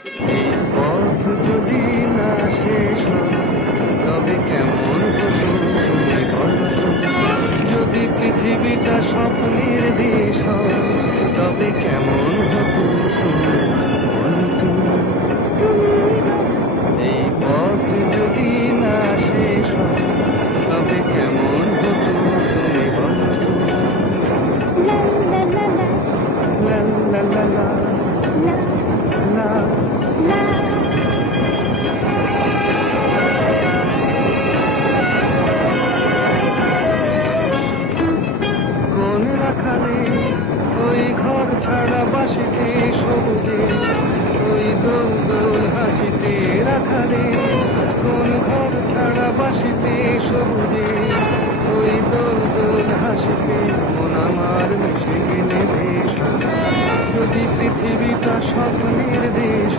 এই পথ যদি না শেষ হয় তবে কেমন হতো তুমি বলো তো? যদি পৃথিবীটা স্বপ্নের দেশ হয় তবে কেমন হতো তুমি বলো তো? এই পথ যদি না শেষ হয় তবে কেমন হতো তুমি বলো তো? লা লা লা লা লা কোন রাখালে ওই ঘর ছাড়া বাসিতে সবুজে ওই দোল দোল হাসিতে রাখালে কোন ঘর ছাড়া বাসিতে সবুজে ওই দোল দোল হাসিতে মন আমার মিশে গেলে বেশ। যদি পৃথিবীটা স্বপ্নের দেশ